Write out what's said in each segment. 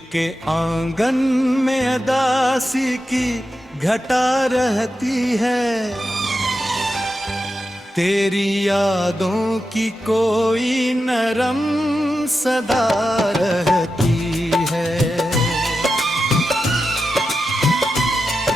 के आंगन में अदासी की घटा रहती है, तेरी यादों की कोई नरम सदा रहती है।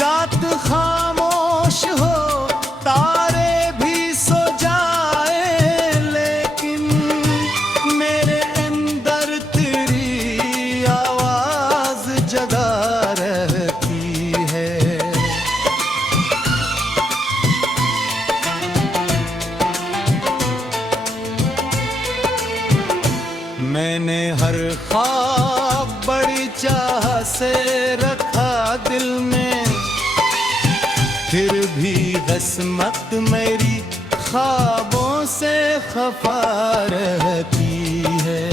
रात खामोश हो तारे भी सो जाए, लेकिन मेरे अंदर तेरी आवाज जगा रहती है। मैंने हर ख्वाब बड़ी चाह से रखा दिल में, फिर भी किस्मत मेरी ख्वाबों से खफा रहती है।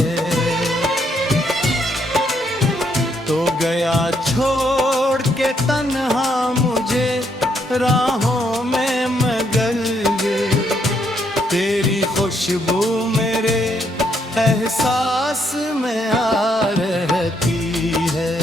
तो गया छोड़ के तन्हा मुझे राहों में मगर, तेरी खुशबू मेरे एहसास में आ रहती है।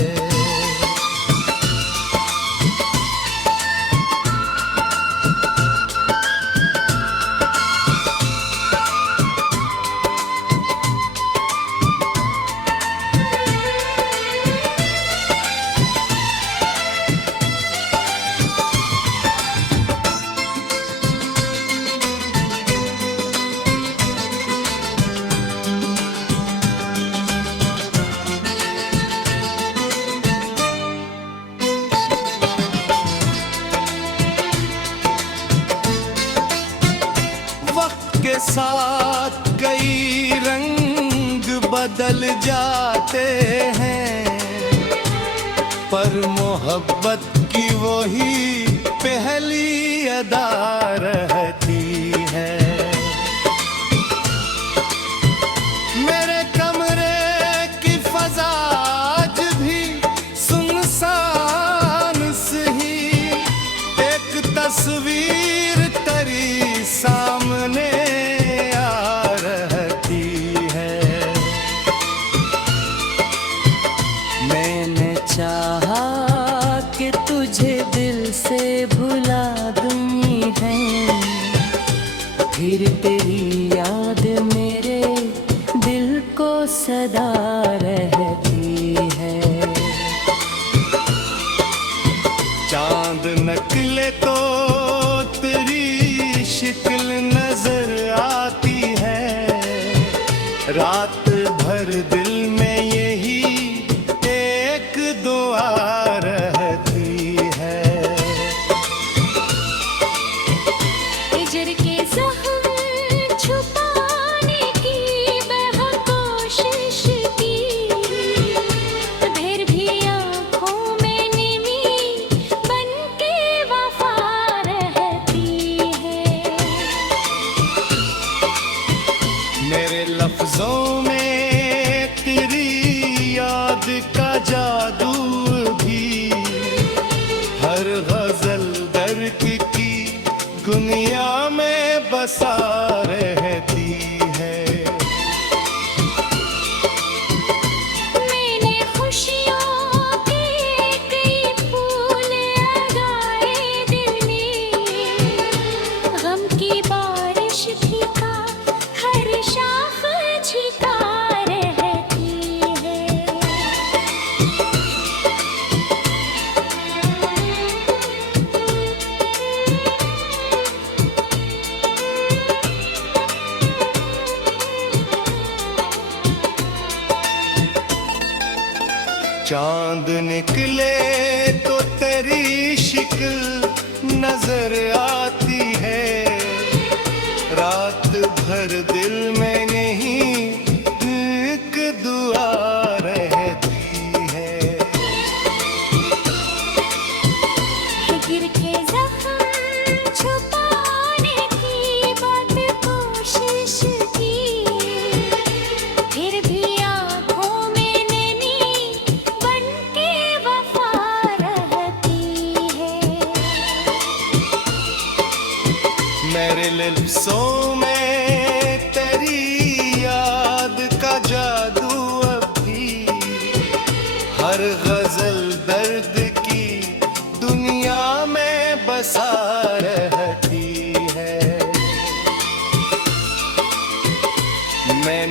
के साथ कई रंग बदल जाते हैं, पर मोहब्बत की वही पहली अदा रहती है। मेरे कमरे की फजा आज भी सुनसान सी, एक तस्वीर तेरी सामने चाहा कि तुझे दिल से भुला दूँ है, फिर तेरी याद मेरे दिल को सदा रहती है। चांद निकले तो तेरी शिक्ल नजर आती है, रात भर दिल में यही दुआ रहती है। हिजर के ज़ख्म छुपाने की बेहद कोशिश की, फिर भी आँखों में निमी बन के वफा रहती है। मेरे लफ्जों में तेरी याद का जादू भी, हर गजल दर्द की दुनिया में बसा रहती है। मैंने खुशियों के कई फूल लगाए दिल में, गम की बारिश भिगा हर शाख झिका रहती है। चांद निकले तो तेरी शिक्ल नजर आती है, रात भर दिल में नहीं एक दुआ रहती है। हिजर के ज़ख्म छुपाने की बात कोशिश की, फिर भी आँखों में नैनी बन के वफा रहती है। मेरे लिप्सों में तेरी याद का जादू अब भी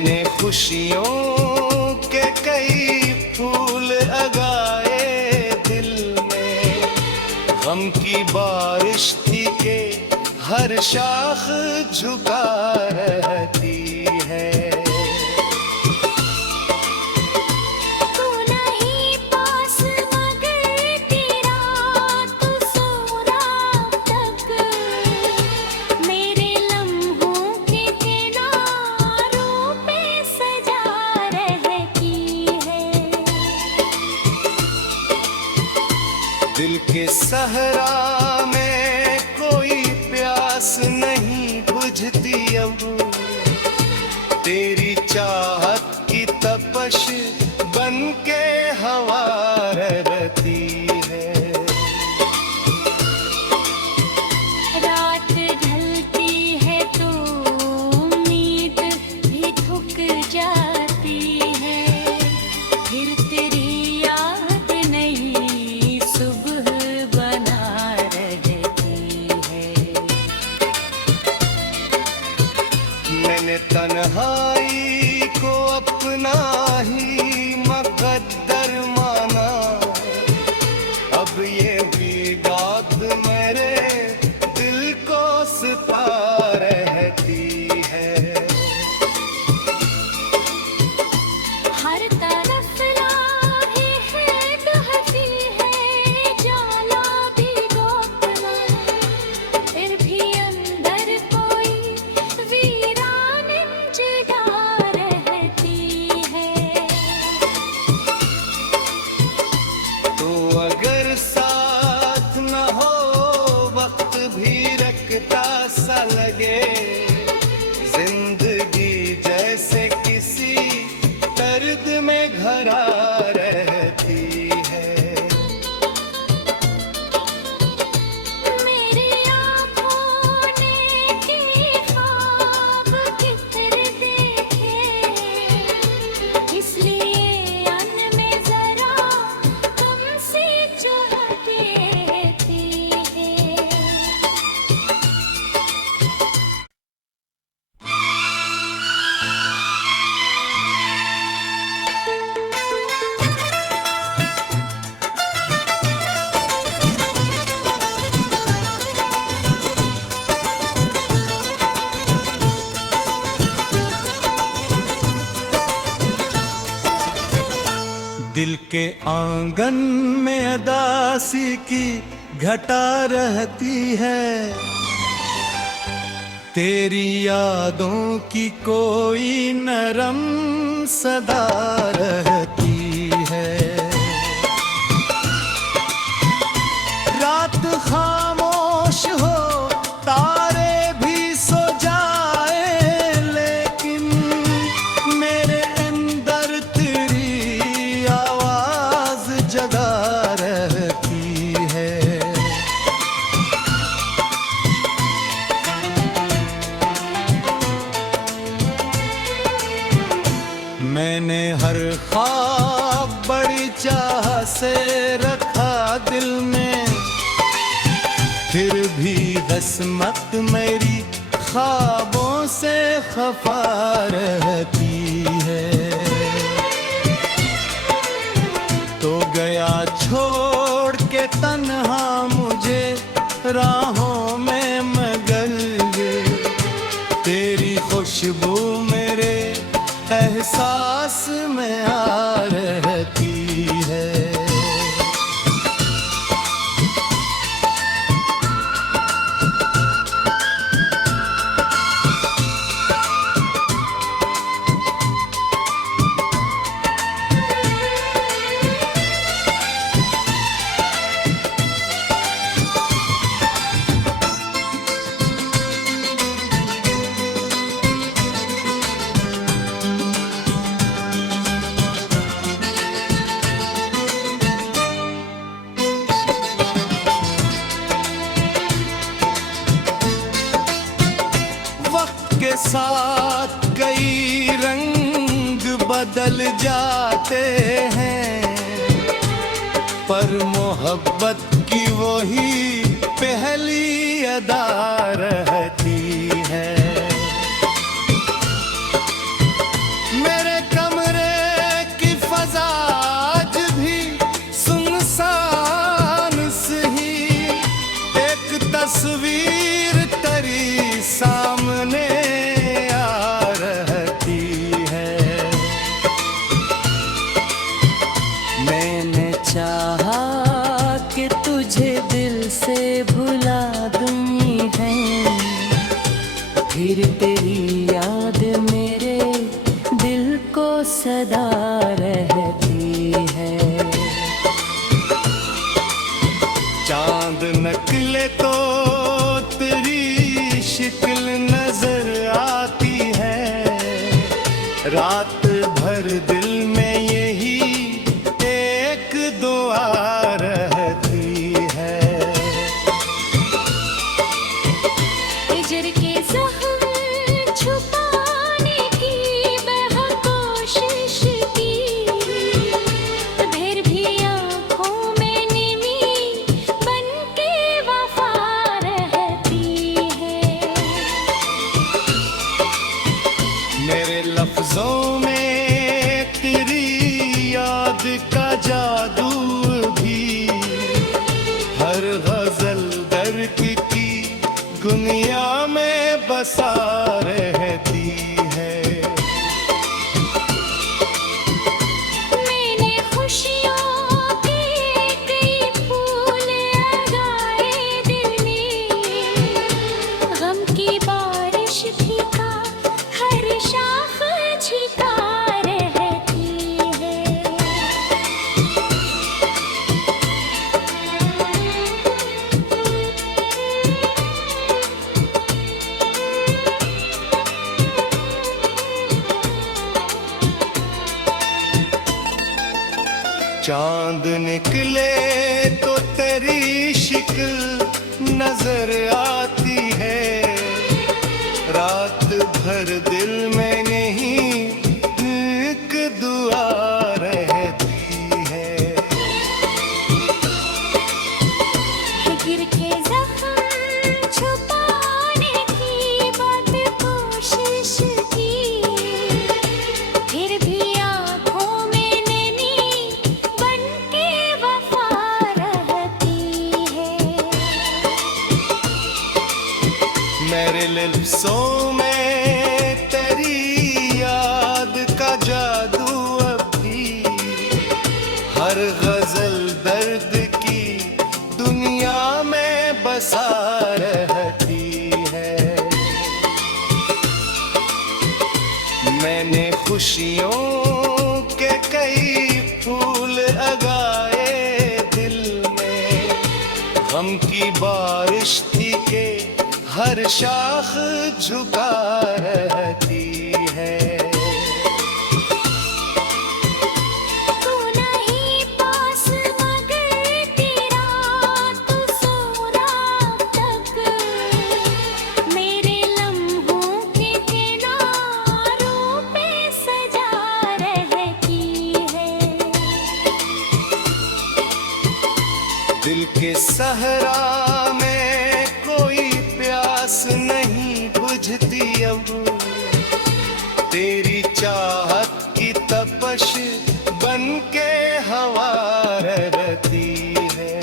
मैंने खुशियों के कई फूल लगाए दिल में, गम की बारिश थी के हर शाख झुका रहती है। तू नहीं पास मगर तेरा तू सो रात तक मेरे लम्हों के किनारों पे सजा रहती है। दिल के सहरा में कोई प्यास नहीं बुझती अब, तेरी चाहत की तपश बन के हवा रहती है। रात ढलती है तो उम्मीद भी थक जाती है, फिर तेरी याद नहीं सुबह बना रहती है। मैंने तन्हाई को अपना ही मुकद्दर माना, अब ये भी बात मेरे दिल को सिपा रहती है। हर तरफ लाही है कहती है जाला भी गोपना, फिर भी अंदर कोई वीरान जगा रहती है। तो अगर साथ न हो वक्त भी रखता सा लगे, जिंदगी जैसे किसी दर्द में घरा रहती है। मेरी आँखों ने के ख्वाब कितने देखे, इसलिए अन में जरा तुमसे चाहती है। दिल के आंगन में अदासी की घटा रहती है, तेरी यादों की कोई नरम सदा रहती है। रात खामोश हो तारे भी सो जाए, लेकिन मेरे अंदर तेरी आवाज जगा रहती है। मैंने हर ख्वाब बड़ी चाह से रखा दिल में, फिर भी किस्मत मेरी ख्वाबों से खफा रहती है। तो गया छोड़ के तन्हा मुझे राहों में मगल, तेरी खुशबू मेरे एहसास में आ रहती है। के साथ कई रंग बदल जाते हैं, पर मोहब्बत की वही पहली अदा रहती है। तेरी याद मेरे दिल को सदा रहती है। चांद निकले तो तेरी शिक्ल नजर आती है, रात भर दिल में यही एक दुआ रहती है। हिजर के ज़ख्म छुपाने की बेकोशिश की, फिर भी आँखों में निमी बन के वफा रहती है। मेरे लफ्जों में तेरी याद का जादू भी, हर गजल दर्द की दुनिया में बसा रहती है। मैंने खुशियों के कई फूल लगाए दिल में, गम की बारिश भीगा हर शाख छिपा रहती है। चांद निकले तो तेरी शिक्ल नजर आती है, रात भर दिल में नहीं एक दुआ रहती है। हिजर के ज़ख्म छुपाने की बात कोशिश की, फिर भी आँखों में नैनी बन के वफा रहती है। मेरे लिप्सों में तेरी याद का जादू अब भी, हर गजल दर्द की दुनिया में बसा रहती है। मैंने खुशियों के कई फूल लगाए दिल में, गम की बारिश थी के हर शाख झुका रहती है। तू नहीं पास मगर तेरा तू सोरा तक, मेरे लम्हों के किनारों पे सजा रहती है। दिल के सहरा में कोई प्यास नहीं बुझती अब, तेरी चाहत की तपश बन के हवा रहती है।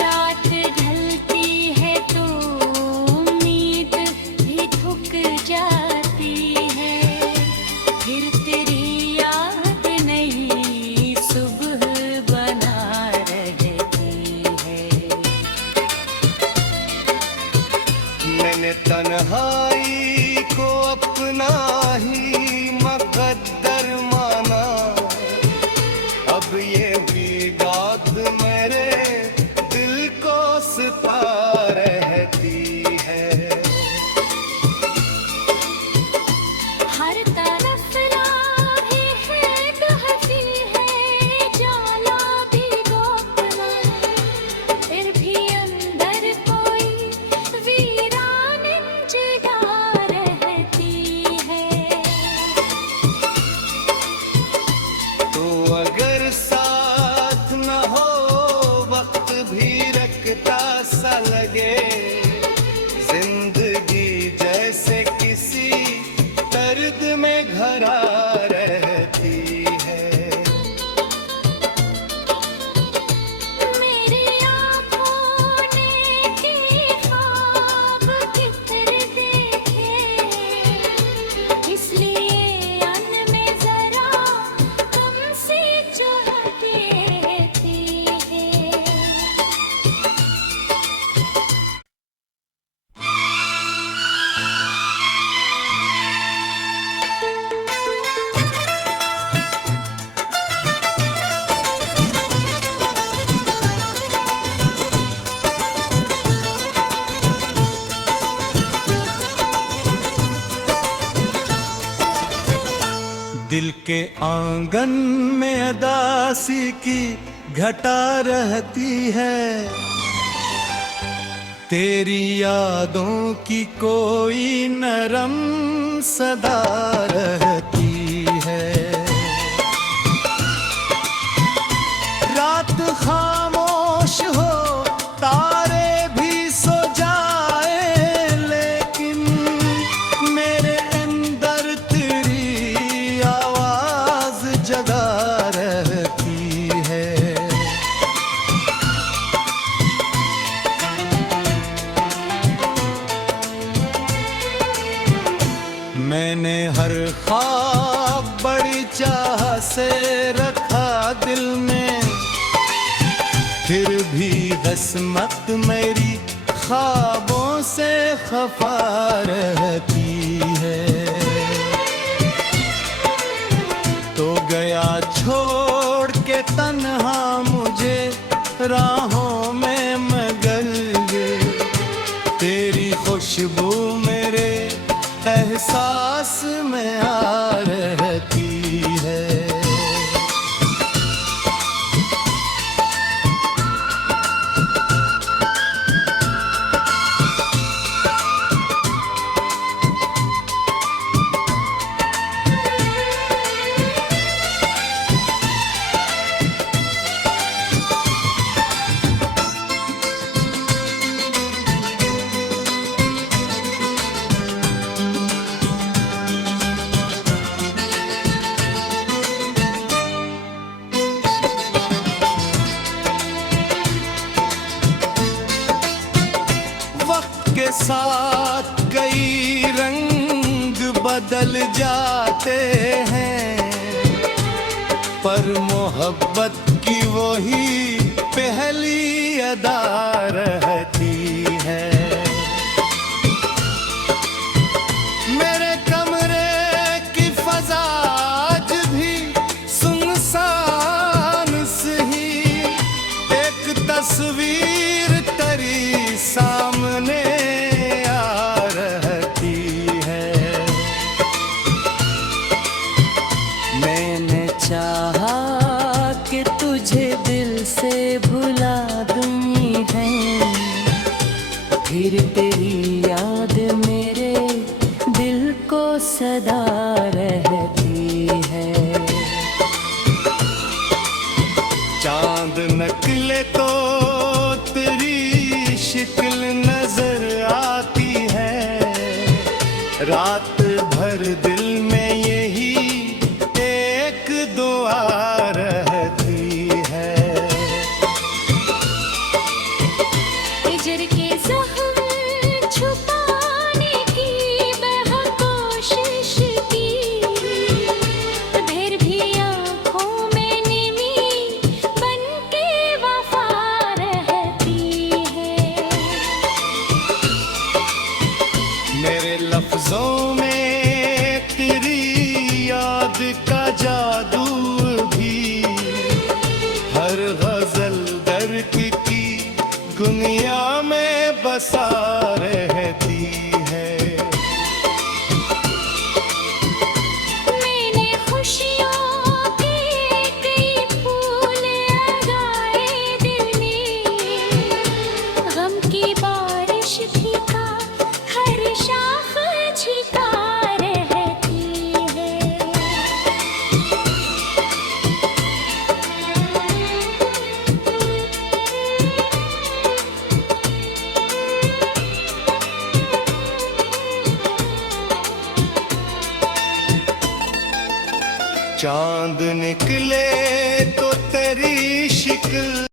रात ढलती है तो उम्मीद भी थक जाती है, फिर तेरी याद नहीं सुबह बना रहती है। मैंने तन्हाई को अपना ही मुकद्दर माना, अब ये भी दाद मेरे दिल को सिपा रहती है। हर तरफ राहें हैं कहती है जाला भी गोपना, फिर भी अंदर कोई वीरान जगा रहती है। दिल के आंगन में अदासी की घटा रहती है, तेरी यादों की कोई नरम सदा रहती है। रात खामोश हो तारे भी सो जाए, लेकिन मेरे अंदर तेरी आवाज जगा रहती है। मैंने हर ख्वाब बड़ी चाह से रखा दिल में, फिर भी किस्मत मेरी ख्वाबों से खफा रहती है। तो गया छोड़ के तन्हा मुझे राहों में मगल, तेरी खुशबू मेरे एहसास में आ रहती है। के साथ कई रंग बदल जाते हैं, पर मोहब्बत की वही पहली अदा रहती है। मेरे कमरे की फजा आज भी सुनसान सही, एक तस्वीर तेरी सामने चाहा कि तुझे दिल से भुला दूँ है, फिर तेरी याद मेरे दिल को सदा रहती है। चांद निकले तो तेरी शिक्ल नजर आती है, रात भर दिल में यही दुआ रहती है। हिजर के ज़ख्म छुपाने की कोशिश की, फिर भी आँखों में निमी बन के वफा रहती है। मेरे लफ्जों में तेरी याद का जादू भी, हर गजल दर्द की दुनिया में बसा रहती है। मैंने खुशियों के कई फूल लगाए दिल में, गम की बारिश भीगा हर शाख झिका रहती है। चांद निकले तो तेरी शिक्ल